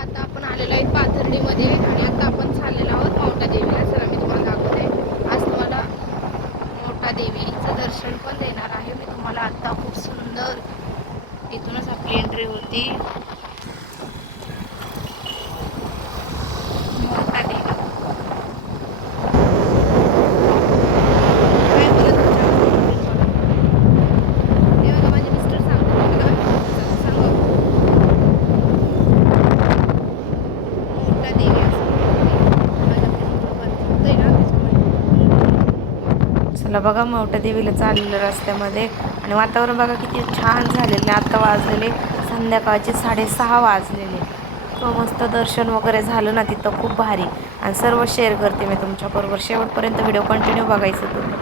आता आपण आलेलो आहे पाथर्डीमध्ये आणि आता आपण चाललेलो आहोत मौठा देवीला. चला मी तुम्हाला दाखवते. आज तुम्हाला मौठा देवीचं दर्शन पण देणार आहे मी तुम्हाला. आता खूप सुंदर इथूनच आपली एंट्री होती मौठा देवी. काय बोलत ते बघा माझे मिस्टर सांगतात मला. सांगा मौठा देवी असं माझ्या फोनवर दिसतंय ना त्याच्यामुळे. चला बघा मौठा देवीला चाललेलं रस्त्यामध्ये आणि वातावरण बघा किती छान झालेलं आहे. आता वाजलेले संध्याकाळचे 6:30 वाजलेले. इतकं मस्त दर्शन वगैरे झालं ना तिथं, खूप भारी. आणि सर्व शेअर करते मी तुमच्याबरोबर. शेवटपर्यंत व्हिडिओ कंटिन्यू बघायचं तुम्ही.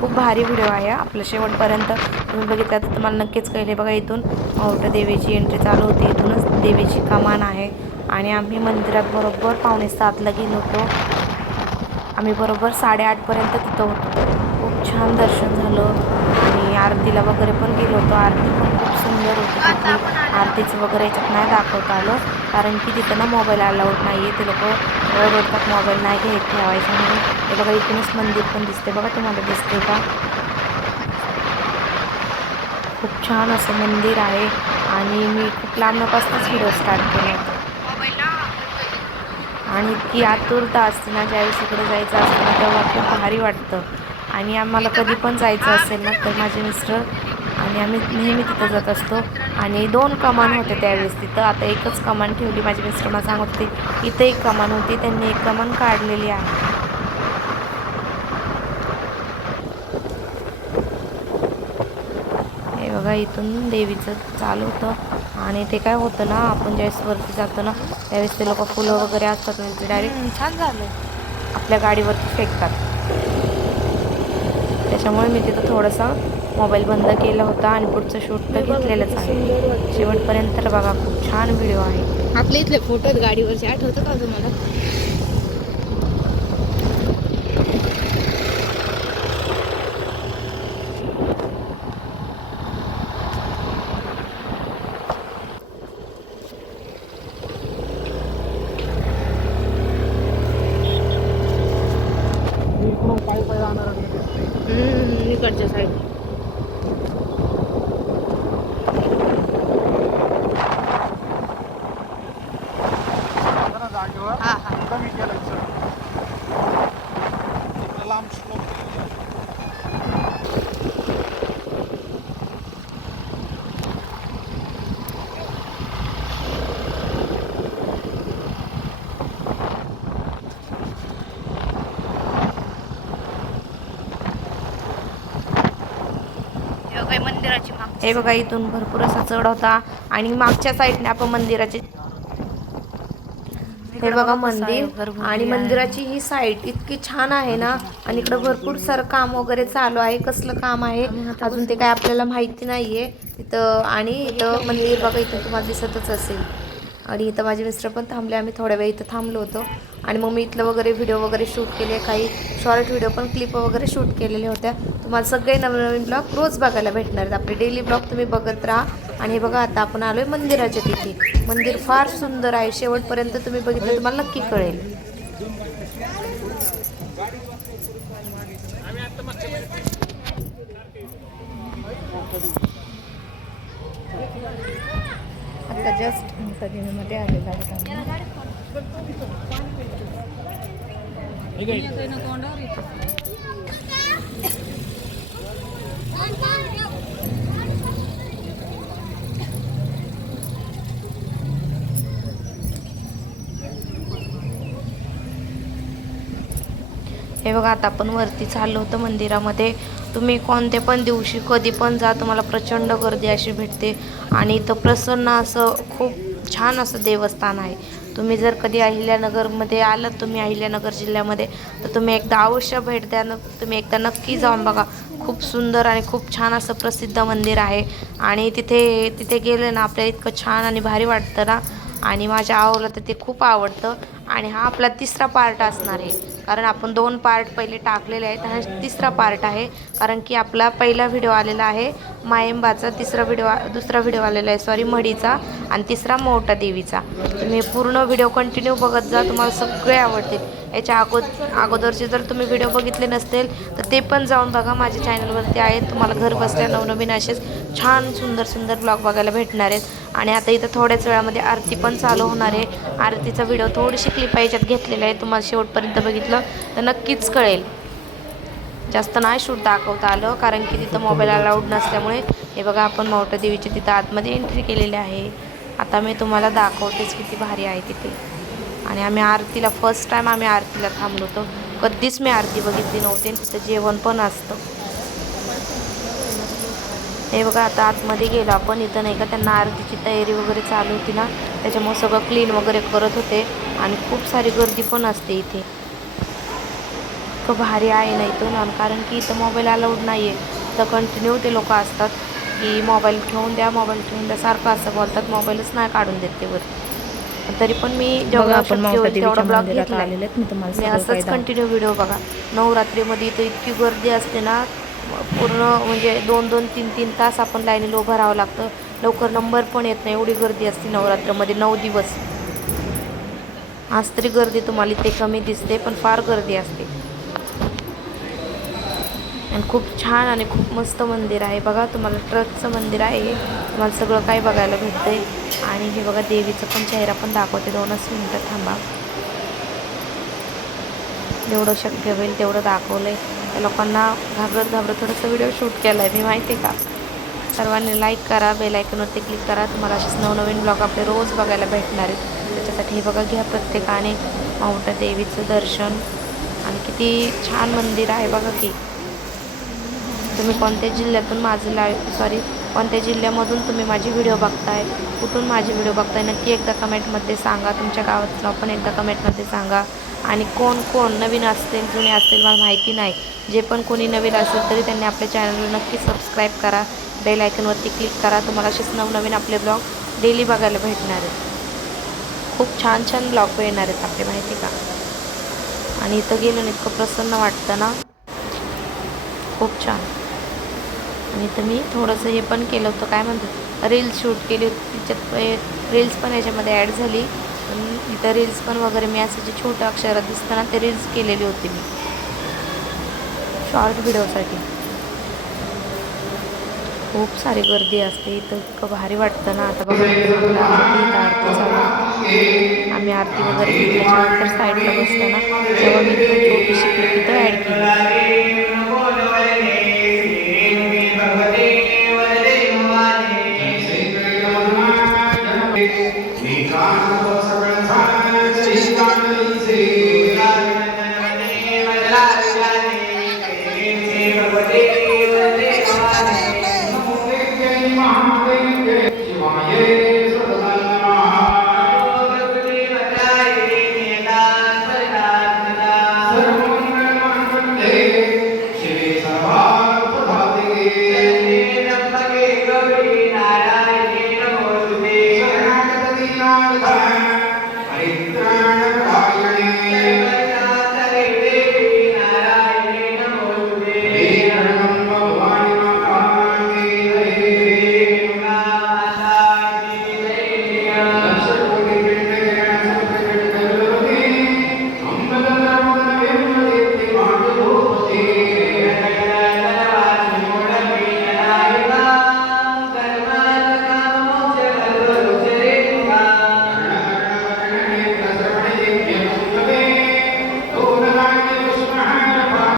खूप भारी व्हिडिओ आहे आपलं. शेवटपर्यंत तुम्ही बघितला तर तुम्हाला नक्कीच कळले. बघा इथून मौठा देवीची एंट्री चालू होती. इथूनच देवीची कमान आहे आणि आम्ही मंदिरात बरोबर 6:45ला गेलो होतो. आम्ही बरोबर 8:30पर्यंत तिथं होतो. खूप छान दर्शन झालं आणि आरतीला वगैरे पण गेलो होतो. आरती पण खूप सुंदर होती तिथली. आरतीचं वगैरे याच्यात नाही दाखवता आलं कारण की तिथं ना मोबाईल अलाउड नाही आहे. ते लोक ओरडतात मोबाईल नाही घेत ठेवायचा म्हणून. ते बघा इथूनच मंदिर पण दिसते. बघा तुम्हाला दिसते का? खूप छान असं मंदिर आहे आणि मी खूप लांबपासूनच व्हिडिओ स्टार्ट केला होता. आणि इतकी आतुरता असते ना ज्यावेळेस इकडे जायचं असतं ना तेव्हा खूप भारी वाटतं. आणि आम्हाला कधी पण जायचं असेल ना तर माझे मिस्टर आणि आम्ही नेहमी तिथं जात असतो. आणि 2 कमान होते त्यावेळेस तिथं. आता एकच कमान ठेवली. माझे मिस्टर मला सांगत होते इथं एक कमान होती, त्यांनी एक कमान काढलेली आहे. हे बघा इथून देवीचं चालू होतं आणि ते काय होतं ना आपण ज्यावेळेस वरती जातो ना त्यावेळेस ते लोक फुलं वगैरे असतात ना ते डायरेक्ट छान झालं आपल्या गाडीवरती फेकतात. त्याच्यामुळे मी तिथं थोडासा मोबाईल बंद केला होता आणि पुढचं शूट तर घेतलेलंच आहे. शेवटपर्यंत तर बघा खूप छान व्हिडिओ आहे. आपल्या इथले फोटोत गाडीवरचे आठवतं का तुम्हाला? इकडच्या साईड हा हा कमी केलं लांब मंदिराची. हे बघा इथून भरपूर असा चढ होता आणि मागच्या साईडने आपण मंदिराचे हे बघा मंदिर आणि मंदिराची ही साईड इतकी छान आहे ना. आणि इकडं भरपूर सारं काम वगैरे चालू आहे. कसलं काम आहे अजून ते काय आपल्याला माहिती नाहीये तिथं. आणि इथं मंदिर बघा इथं तुम्हाला दिसतच असेल. आणि इथं माझे मिस्टर पण थांबले. आम्ही थोड्या वेळ इथं थांबलो होतो आणि मग मी इथलं वगैरे व्हिडिओ वगैरे शूट केले. काही शॉर्ट व्हिडिओ पण क्लिप वगैरे शूट केलेल्या होत्या. तुम्हाला सगळे नवीन नवीन ब्लॉग रोज बघायला भेटणार आहेत. आपले डेली ब्लॉग तुम्ही बघत राहा. आणि हे बघा आता आपण आलोय मंदिराच्या तिथे. मंदिर फार सुंदर आहे. शेवटपर्यंत तुम्ही बघितलं तुम्हाला नक्की कळेल. आता जस्ट मध्ये आलेला आहे. हे बघा आता आपण वरती चाललो होतो मंदिरामध्ये. तुम्ही कोणत्या पण दिवशी कधी पण जा तुम्हाला प्रचंड गर्दी अशी भेटते. आणि इथं प्रसन्न असं खूप छान असं देवस्थान आहे. तुम्ही जर कधी अहिल्यानगरमध्ये आलात तुम्ही अहिल्यानगर जिल्ह्यामध्ये तर तुम्ही एकदा अवश्य भेट द्या. तुम्ही एकदा नक्की जाऊन बघा. खूप सुंदर आणि खूप छान असं प्रसिद्ध मंदिर आहे. आणि तिथे गेलं ना आपल्याला इतकं छान आणि भारी वाटतं ना. आणि माझ्या आवला तर ते खूप आवडतं. आणि हा आपला 3रा पार्ट असणार आहे कारण आपण 2 पार्ट पहिले टाकलेले आहेत. हा 3रा पार्ट आहे कारण की आपला पहिला व्हिडिओ आलेला आहे मायंबाचा, दुसरा व्हिडिओ आलेला आहे सॉरी मढीचा, आणि तिसरा मोठा देवीचा. तुम्ही पूर्ण व्हिडिओ कंटिन्यू बघत जा, तुम्हाला सगळे आवडतील. याच्या अगोदरचे जर तुम्ही व्हिडिओ बघितले नसतील तर ते पण जाऊन बघा, माझ्या चॅनलवरती आहेत. तुम्हाला घर बसल्या नवनवीन असेच छान सुंदर ब्लॉग बघायला भेटणार आहेत. आणि आता इथं थोड्याच वेळामध्ये आरती पण चालू होणार आहे. आरतीचा व्हिडिओ थोडीशी क्लिप याच्यात घेतलेला आहे, तुम्हाला शेवटपर्यंत बघितलं तर नक्कीच कळेल. जास्त नाही शूट दाखवता आलं कारण की तिथं मोबाईल अलाउड नसल्यामुळे. हे बघा, आपण मोठ्या देवीची तिथं आतमध्ये एंट्री केलेली आहे. आता मी तुम्हाला दाखवतेच किती भारी आहे तिथे. आणि आम्ही आरतीला फर्स्ट टाईम आरतीला थांबलो होतो. कधीच मी आरती बघितली नव्हती. तिथं जेवण पण असतं. हे बघा, आता आतमध्ये गेलो आपण. इथं नाही का त्यांना आरतीची तयारी वगैरे चालू होती ना, त्याच्यामुळे सगळं क्लीन वगैरे करत होते. आणि खूप सारी गर्दी पण असते इथे. इतकं भारी आहे ना इथून, कारण की इथं मोबाईल अलाउड नाही आहे. तर कंटिन्यू ते लोक असतात की मोबाईल ठेवून द्या सारखं असं बोलतात. मोबाईलच नाही काढून देत ते वर. तरी पण मी जेवढा शक्य होईल तेवढा ब्लॉग घेतला. मी असंच कंटिन्यू व्हिडिओ बघा. नवरात्रीमध्ये इथं इतकी गर्दी असते ना, पूर्ण म्हणजे 2-2, 3-3 तास आपण लाईनीला उभं राहावं लागतं. लवकर नंबर पण येत नाही, एवढी गर्दी असते नवरात्रमध्ये 9 दिवस. आज तरी गर्दी तुम्हाला इथे कमी दिसते, पण फार गर्दी असते. आणि खूप छान आणि खूप मस्त मंदिर आहे. बघा, तुम्हाला ट्रस्टचं मंदिर आहे. तुम्हाला सगळं काही बघायला भेटतंय. आणि हे बघा, देवीचा पण चेहरा पण दाखवते. 2च मिनटं थांबा. जेवढं शक्य होईल तेवढं दाखवलं आहे. त्या लोकांना घाबरत थोडंसं व्हिडिओ शूट केला आहे मी, माहिती आहे का. सर्वांनी लाईक करा, बेल आयकॉनवरती क्लिक करा. तुम्हाला असेच नवनवीन ब्लॉग आपले रोज बघायला भेटणार आहेत. त्याच्यासाठी हे बघा, घ्या प्रत्येकाने माऊटा देवीचं दर्शन. आणि किती छान मंदिर आहे बघा की. तुम्ही कोणत्या जिल्ह्यातून कोणत्या जिल्ह्यामधून तुम्ही माझी व्हिडिओ बघताय, कुठून माझी व्हिडिओ बघताय, नक्की एकदा कमेंटमध्ये सांगा. तुमच्या गावाचं नाव पण एकदा कमेंटमध्ये सांगा. आणि कोण नवीन असतील, जुने असतील, मला माहिती नाही. जे पण कोणी नवीन असेल तरी त्यांनी आपल्या चॅनलला नक्की सबस्क्राईब करा, बेल आयकॉनवरती क्लिक करा. तुम्हाला असेच नवनवीन आपले ब्लॉग डेली बघायला भेटणार आहेत. खूप छान ब्लॉग येणार आहेत आपले, माहिती का. आणि इथं गेलं ना इतकं प्रसन्न वाटतं ना, खूप छान. आणि इथं मी थोडंसं हे पण केलं होतं, काय म्हणतात, रील्स शूट केली होती. तिच्यात रील्स पण याच्यामध्ये ॲड झाली. इथं रील्स पण वगैरे मी असं जे छोटं अक्षरात दिसताना ते रील्स केलेली होती मी शॉर्ट व्हिडिओसाठी. खूप सारी गर्दी असते इथं, इतकं भारी वाटतं ना. आता बघा, इथं आरती चालू. आम्ही आरती वगैरे घेतल्याच्यानंतर साईडला बसलं ना, तेव्हा मी इथून छोटीशी क्लिप इथं ॲड केली.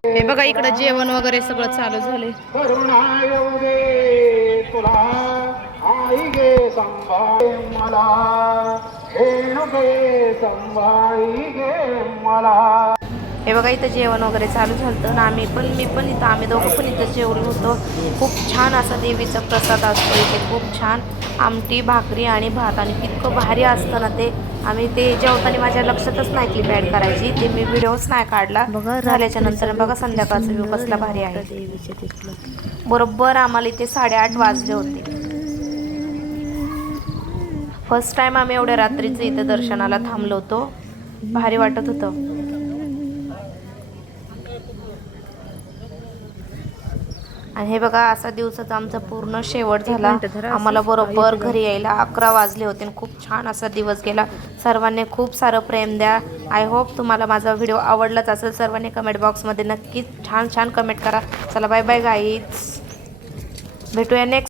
हे बघा, इकडं जेवण वगैरे सगळं चालू झाले. हे बघा, इथं जेवण वगैरे चालू झालं ना. मी पण इथं, आम्ही दोघं पण इथं जेवलो होतो. खूप छान असा देवीचा प्रसाद असतो इथे. खूप छान आमटी, भाकरी आणि भात. आणि इतकं भारी असतं ना ते. आम्ही ते जेवताना माझ्या लक्षातच नाही क्लिप ॲड करायची, ते मी व्हिडिओच नाही काढला. झाल्याच्या नंतर बघा संध्याकाळचा व्ह्यू कसला भारी आहे. बरोबर आम्हाला इथे 8:30 वाजले होते. फर्स्ट टाइम आम्ही एवढ्या रात्रीचं इथं दर्शनाला थांबलो होतो. भारी वाटत होतं. आणि हे बघा असा दिवसाचा आमचा पूर्ण शेवट झाला. आम्हाला बरोबर घरी यायला 11 वाजले होते आणि खूप छान असा दिवस गेला. सर्वांनी खूप सारं प्रेम द्या. आय होप तुम्हाला माझा व्हिडिओ आवडलाच असेल. सर्वांनी कमेंट बॉक्समध्ये नक्कीच छान छान कमेंट करा. चला बाय बाय गाईज, भेटूया नेक्स्ट